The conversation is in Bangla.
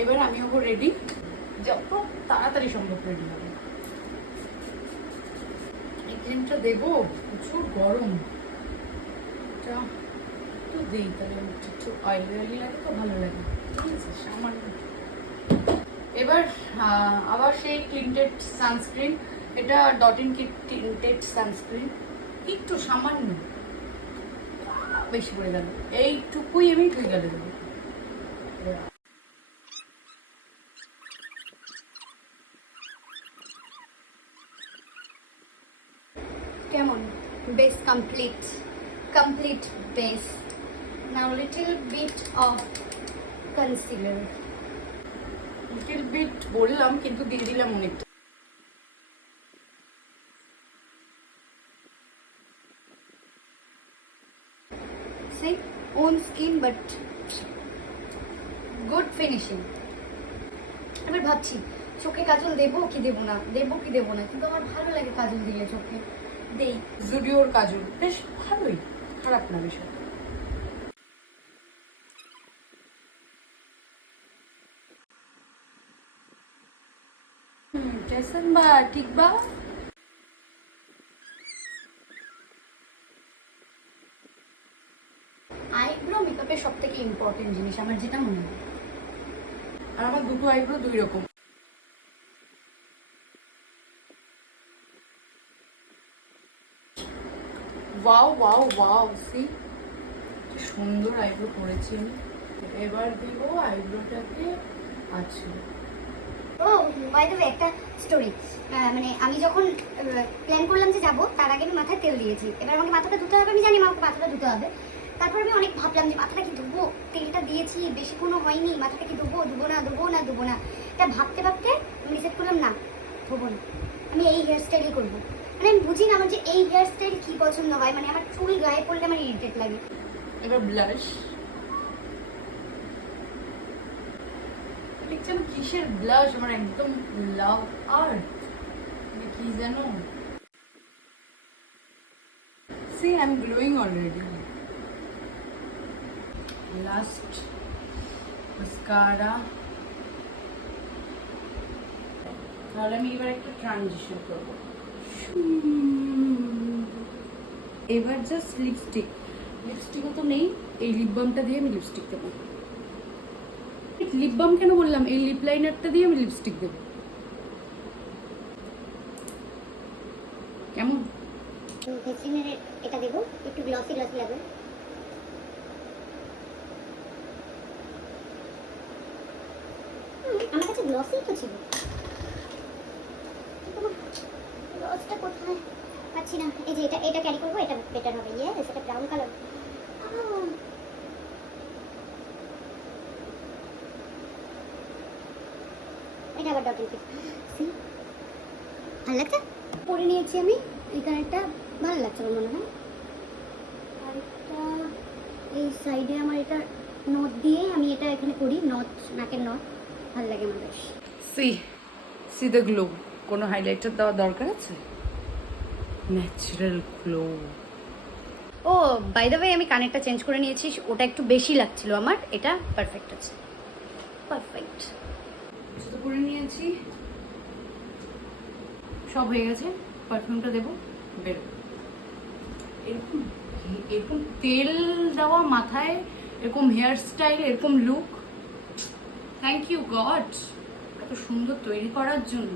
এবার আমি হবো রেডি, যত তাড়াতাড়ি সম্ভব রেডি হবে। এই ক্রিমটা দেবো, প্রচুর গরম, এটা একটু দিই, তাহলে একটু অয়েলি অয়েলি লাগে তো ভালো লাগে, ঠিক আছে সামান্য। এবার আবার সেই টিন্টেড সানস্ক্রিন, এটা ডট ইন কি টিন্টেড সানস্ক্রিন, একটু সামান্য, বেশি করে গেল, এইটুকুই আমি ধুই গেলে দেবো। কেমন? Base complete base. Now little bit of concealer. Little bit বললাম কিন্তু দিয়ে দিলাম অনেকটা। See, own skin but good finishing. এবার ভাবছি চোখে কাজল দেবো কি দেবো না, কিন্তু আমার ভালো লাগে কাজল দিলে চোখে, দেই। জুডিওর কাজল বেশ ভালোই, খারাপ না বিষয়। कैसन बा, ठीक बा? আইব্রো মেকআপের সব থেকে ইম্পর্টেন্ট জিনিস আমার যেটা মনে হয়। আর আমার দুটো আইব্রো দুই রকম। ওয়াও ওয়াও ওয়াও, সি কি সুন্দর আইব্রো করেছি আমি। এবার দিব আইব্রোটাকে। আচ্ছা ও বাই দ্য ওয়ে, একটা স্টোরি, মানে আমি যখন প্ল্যান করলাম যে যাবো, তার আগে আমি মাথায় তেল দিয়েছি। এবার আমাকে মাথাটা ধুতে হবে, আমি জানি আমাকে মাথাটা ধুতে হবে। তারপর আমি অনেক ভাবলাম যে মাথাটা কি ধুবো, তেলটা দিয়েছি বেশিক্ষণও হয়নি, মাথাটা কি ধুবো না। এটা ভাবতে আমি ডিসাইড করলাম না, ধোবো না, আমি এই হেয়ার স্টাইলই করবো। মানে আমি বুঝি না আমার যে এই হেয়ার স্টাইল কি পছন্দ হয়, মানে আমার চুল গায়ে পড়লে আমার ইরিটেট লাগে। এবার ব্লাশ, দেখছেন কিসের ব্লাশ, আমার একদম লাভ আর কি জানো, see I am glowing already. Last mascara, তাহলে আমি এবার একটা ট্রানজিশন করবো। এবার জাস্ট লিপস্টিকও তো নেই, এই লিপ বামটা দিয়ে আমি লিপস্টিক দেবো। লিপ বাম কেন বললাম, এই লিপ লাইনারটা দিয়ে আমি লিপস্টিক দেবো। কেমন? ভেসলিনের এটা দেবো, একটু গ্লসি লাগবে। আমার কাছে গ্লসি তো ছিল, গ্লসটা কোথায় পাচ্ছি না। এই যে এটা ক্যারি করবো, এটা বেটার হবে। এটা ব্রাউন কালার, এটা আবার ডট ইন। ভালো লাগছে, পরে নিয়েছি আমি। এই কালারটা ভালো লাগছে আমার মনে হয়। আরেকটা এই সাইডে আমার এটা নথ দিয়ে আমি এটা এখানে করি, নথ, নাকের নথ ভালো লাগে আমার বেশ। সি দ্য গ্লো, কোনো হাইলাইটার দেওয়ার দরকার আছে? Natural glow. Oh by the way, আমি কানেরটা চেঞ্জ করে নিয়েছি, ওটা একটু বেশি লাগছিল আমার, এটা পারফেক্ট আছে, পারফেক্ট। জুতো পরে নিয়েছি, সব হয়ে গেছে, পারফিউমটা দেবো, বেরোবো। এরকম এরকম তেল দেওয়া মাথায়, এরকম হেয়ার স্টাইল, এরকম লুক, থ্যাংক ইউ গড এত সুন্দর তৈরি করার জন্য।